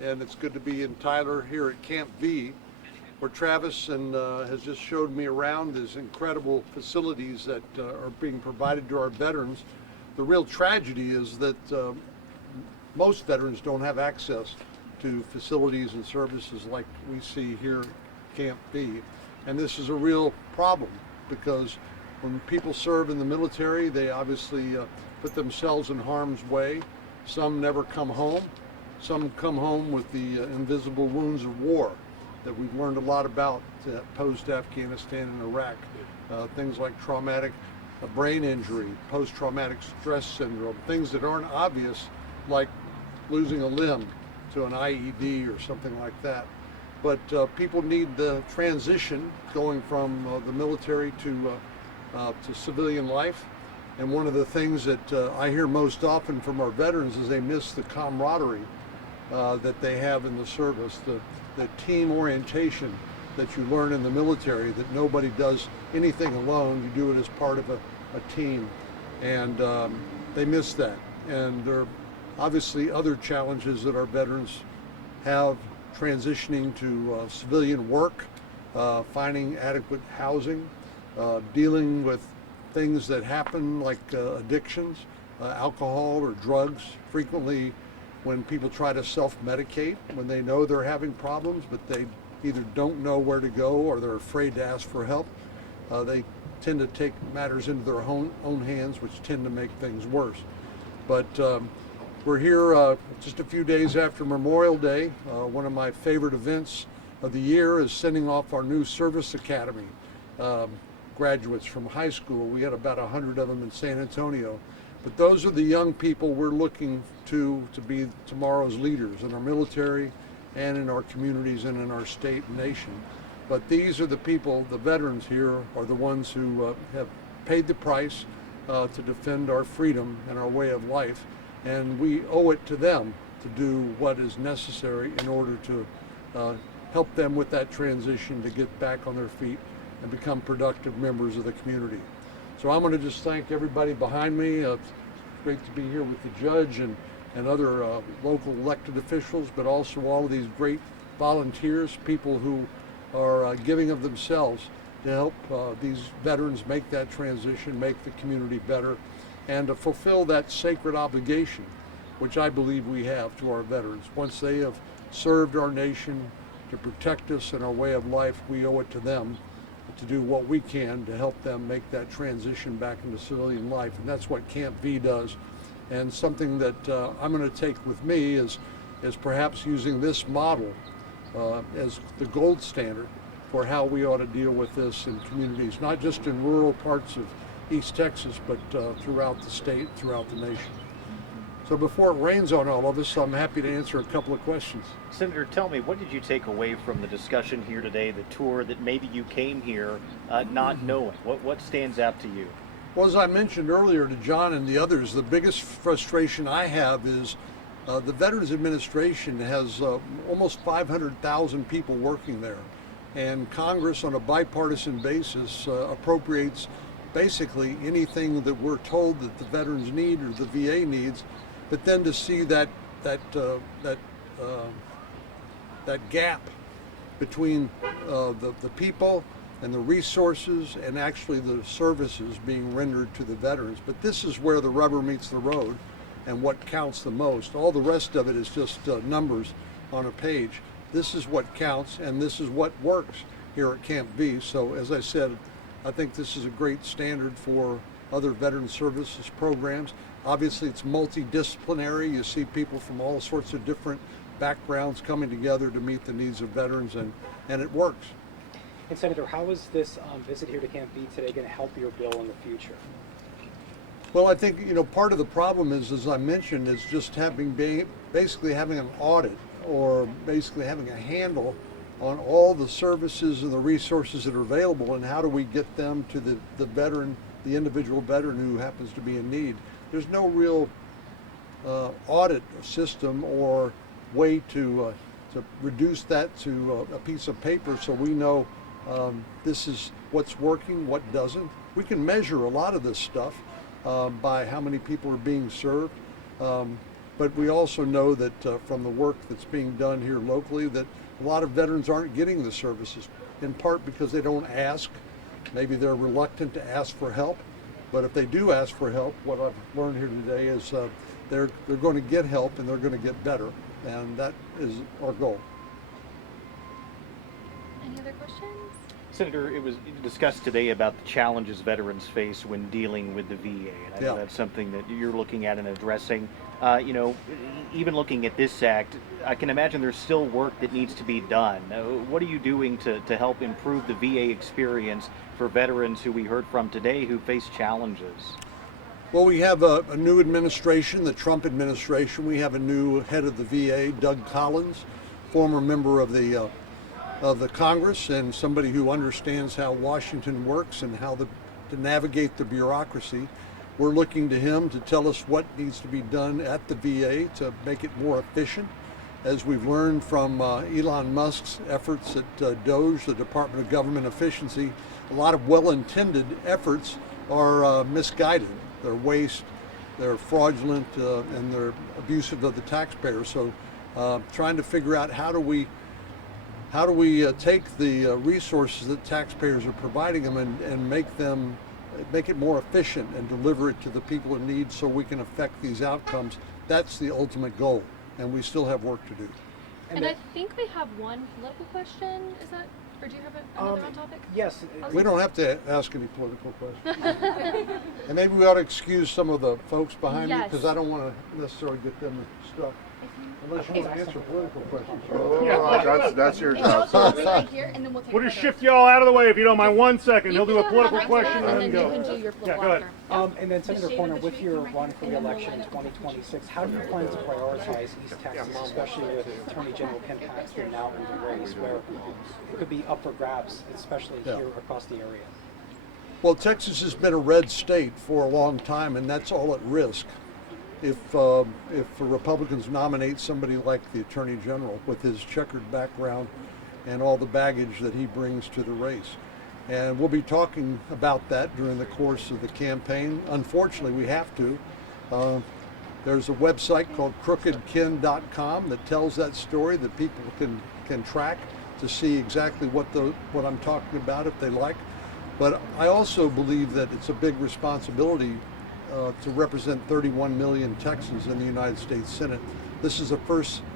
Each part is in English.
and it's good to be in Tyler here at Camp V, where Travis has just showed me around these incredible facilities that are being provided to our veterans. The real tragedy is that most veterans don't have access to facilities and services like we see here at Camp V. And this is a real problem because when people serve in the military, they obviously put themselves in harm's way. Some never come home. Some come home with the invisible wounds of war that we've learned a lot about post-Afghanistan and Iraq. Things like traumatic brain injury, post-traumatic stress syndrome, things that aren't obvious, like losing a limb to an IED or something like that. But people need the transition going from the military to civilian life. And one of the things that I hear most often from our veterans is they miss the camaraderie that they have in the service, the team orientation that you learn in the military, that nobody does anything alone, you do it as part of a team. And they miss that. And there are obviously other challenges that our veterans have, transitioning to civilian work, finding adequate housing, dealing with things that happen like addictions, alcohol or drugs. Frequently when people try to self-medicate, when they know they're having problems, but they either don't know where to go or they're afraid to ask for help, they tend to take matters into their own hands, which tend to make things worse. But we're here just a few days after Memorial Day. One of my favorite events of the year is sending off our new service academy graduates from high school. We had about 100 of them in San Antonio. But those are the young people we're looking to be tomorrow's leaders in our military and in our communities and in our state and nation. But these are the people, the veterans here, are the ones who have paid the price to defend our freedom and our way of life. And we owe it to them to do what is necessary in order to help them with that transition to get back on their feet and become productive members of the community. So I'm going to just thank everybody behind me. It's great to be here with the judge and other local elected officials, but also all of these great volunteers, people who are giving of themselves to help these veterans make that transition, make the community better, and to fulfill that sacred obligation, which I believe we have to our veterans. Once they have served our nation to protect us and our way of life, we owe it to them to do what we can to help them make that transition back into civilian life. And that's what Camp V does. And something that I'm going to take with me is perhaps using this model as the gold standard for how we ought to deal with this in communities, not just in rural parts of East Texas, but throughout the state, throughout the nation. So before it rains on all of us, I'm happy to answer a couple of questions. Senator, tell me, what did you take away from the discussion here today, the tour, that maybe you came here not knowing? What stands out to you? Well, as I mentioned earlier to John and the others, the biggest frustration I have is the Veterans Administration has almost 500,000 people working there. And Congress, on a bipartisan basis, appropriates basically anything that we're told that the veterans need or the VA needs. But then to see that gap between the people and the resources and actually the services being rendered to the veterans. But this is where the rubber meets the road and what counts the most. All the rest of it is just numbers on a page. This is what counts, and this is what works here at Camp V. So as I said, I think this is a great standard for other veteran services programs. Obviously, it's multidisciplinary. You see people from all sorts of different backgrounds coming together to meet the needs of veterans, and it works. And Senator, how is this visit here to Camp V today going to help your bill in the future? Well, I think part of the problem is, as I mentioned, is just basically having an audit, or basically having a handle on all the services and the resources that are available, and how do we get them to the veteran, the individual veteran who happens to be in need. There's no real audit system or way to reduce that to a piece of paper so we know this is what's working, what doesn't. We can measure a lot of this stuff by how many people are being served. But we also know that from the work that's being done here locally, that a lot of veterans aren't getting the services, in part because they don't ask. Maybe they're reluctant to ask for help. But if they do ask for help, what I've learned here today is they're going to get help and they're going to get better. And that is our goal. Any other questions? Senator, it was discussed today about the challenges veterans face when dealing with the VA, and I know that's something that you're looking at and addressing. Even looking at this act, I can imagine there's still work that needs to be done. What are you doing to help improve the VA experience for veterans who we heard from today who face challenges? Well, we have a new administration, the Trump administration. We have a new head of the VA, Doug Collins, former member of the Congress and somebody who understands how Washington works and how to navigate the bureaucracy. We're looking to him to tell us what needs to be done at the VA to make it more efficient. As we've learned from Elon Musk's efforts at DOGE, the Department of Government Efficiency, a lot of well-intended efforts are misguided. They're waste, they're fraudulent, and they're abusive of the taxpayer. So trying to figure out how do we take the resources that taxpayers are providing them and make it more efficient and deliver it to the people in need so we can affect these outcomes. That's the ultimate goal, and we still have work to do. And I think we have one political question. Is that, or do you have another on topic? Yes. We don't have to ask any political questions. And maybe we ought to excuse some of the folks behind me because I don't want to necessarily get them stuck. Unless you want to answer political questions. Oh, that's your job. Right here, and then we'll take We'll just shift you all out of the way if you don't mind. 1 second. He'll do a political question and and then then you go. can do your political go ahead. after. And then Senator Cornyn, with your run for re-election in 2026, how do you plan to prioritize East Texas, especially with Attorney General Ken Paxton now in the race, where it could be up for grabs, especially here across the area? Well, Texas has been a red state for a long time, and that's all at risk. If the Republicans nominate somebody like the Attorney General with his checkered background and all the baggage that he brings to the race. And we'll be talking about that during the course of the campaign. Unfortunately, we have to. There's a website called crookedken.com that tells that story that people can track to see exactly what I'm talking about if they like. But I also believe that it's a big responsibility to represent 31 million Texans in the United States Senate. This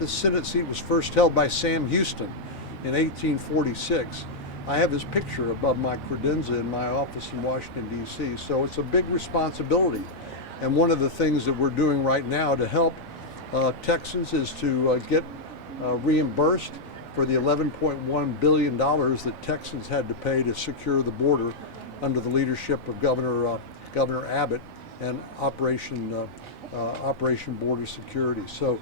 Senate seat was first held by Sam Houston in 1846. I have his picture above my credenza in my office in Washington, D.C., so it's a big responsibility. And one of the things that we're doing right now to help Texans is to get reimbursed for the $11.1 billion that Texans had to pay to secure the border under the leadership of Governor Abbott and Operation Border Security. So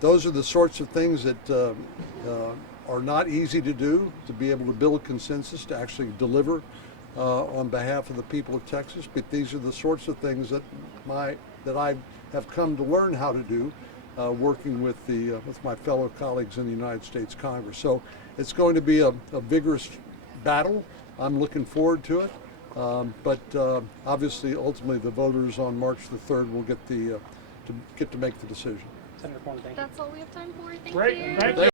those are the sorts of things that are not easy to do, to be able to build consensus, to actually deliver on behalf of the people of Texas. But these are the sorts of things that I have come to learn how to do, working with my fellow colleagues in the United States Congress. So it's going to be a vigorous battle. I'm looking forward to it. But obviously, ultimately, the voters on March the 3rd will get to make the decision. Senator Cornyn, thank you. That's all we have time for. Thank Great. you. Thank you.